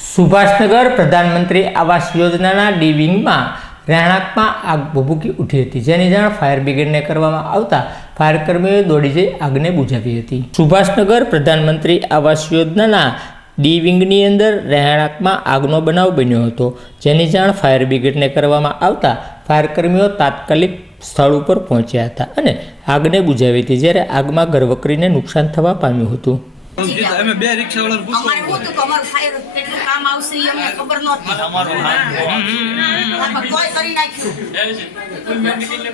સુભાષનગર પ્રધાનમંત્રી આવાસ યોજનાના ડી વિંગમાં રહેણાંકમાં આગ ભભૂકી ઉઠી હતી. જેની જાણ ફાયર બ્રિગેડને કરવામાં આવતા ફાયરકર્મીઓએ દોડી જઈ આગને બુઝાવી હતી. સુભાષનગર પ્રધાનમંત્રી આવાસ યોજનાના ડી વિંગની અંદર રહેણાંકમાં આગનો બનાવ બન્યો હતો. જેની જાણ ફાયર બ્રિગેડને કરવામાં આવતા ફાયરકર્મીઓ તાત્કાલિક સ્થળ ઉપર પહોંચ્યા હતા અને આગને બુઝાવી હતી, જ્યારે આગમાં ઘરવકરીને નુકસાન થવા પામ્યું હતું. અમે બે રિક્ષા વાળા અમારે શું હતું અમારું ફાયર કેટલું કામ આવશે એ અમને ખબર નહોતી અમારું પણ તોય કરી નાખ્યું.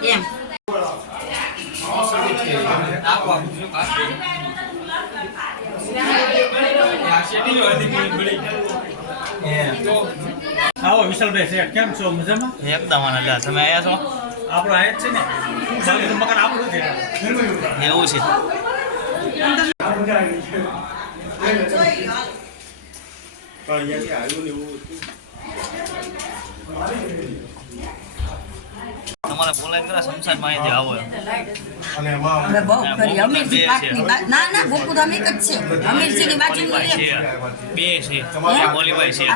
એમ આવો વિશાલભાઈ શેઠ કેમ છો? મજામાં? એકદમ આનંદ. તમે આવ્યા છો? આપણો આયા છે ને? મકાન આપણું છે. એવું છે. તમારે બોલાય કરા સંસાર માહિતી આવો એમ. હવે બહુ કરી અમીરજી પાકની વાત ના ના ગોકુધામ એક જ છે. અમીરજી ની બાજુ એક. છે. બે છે. મોલીભાઈ છે.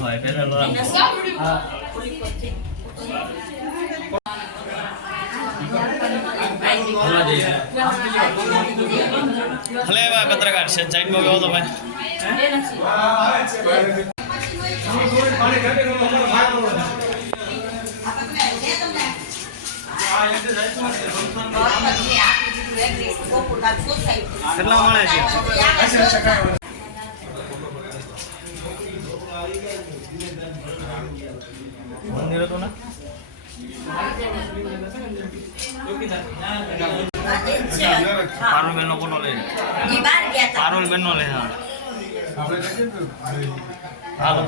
હા, પેલા લો. હલે એવા પત્રકાર છે સાઈડમાં ગયો તો ભાઈ. કેટલા મળે છે મંદિર હતું ને? આ બેન નો કોનો લે ઈ બેન નો લઈ હા હાલો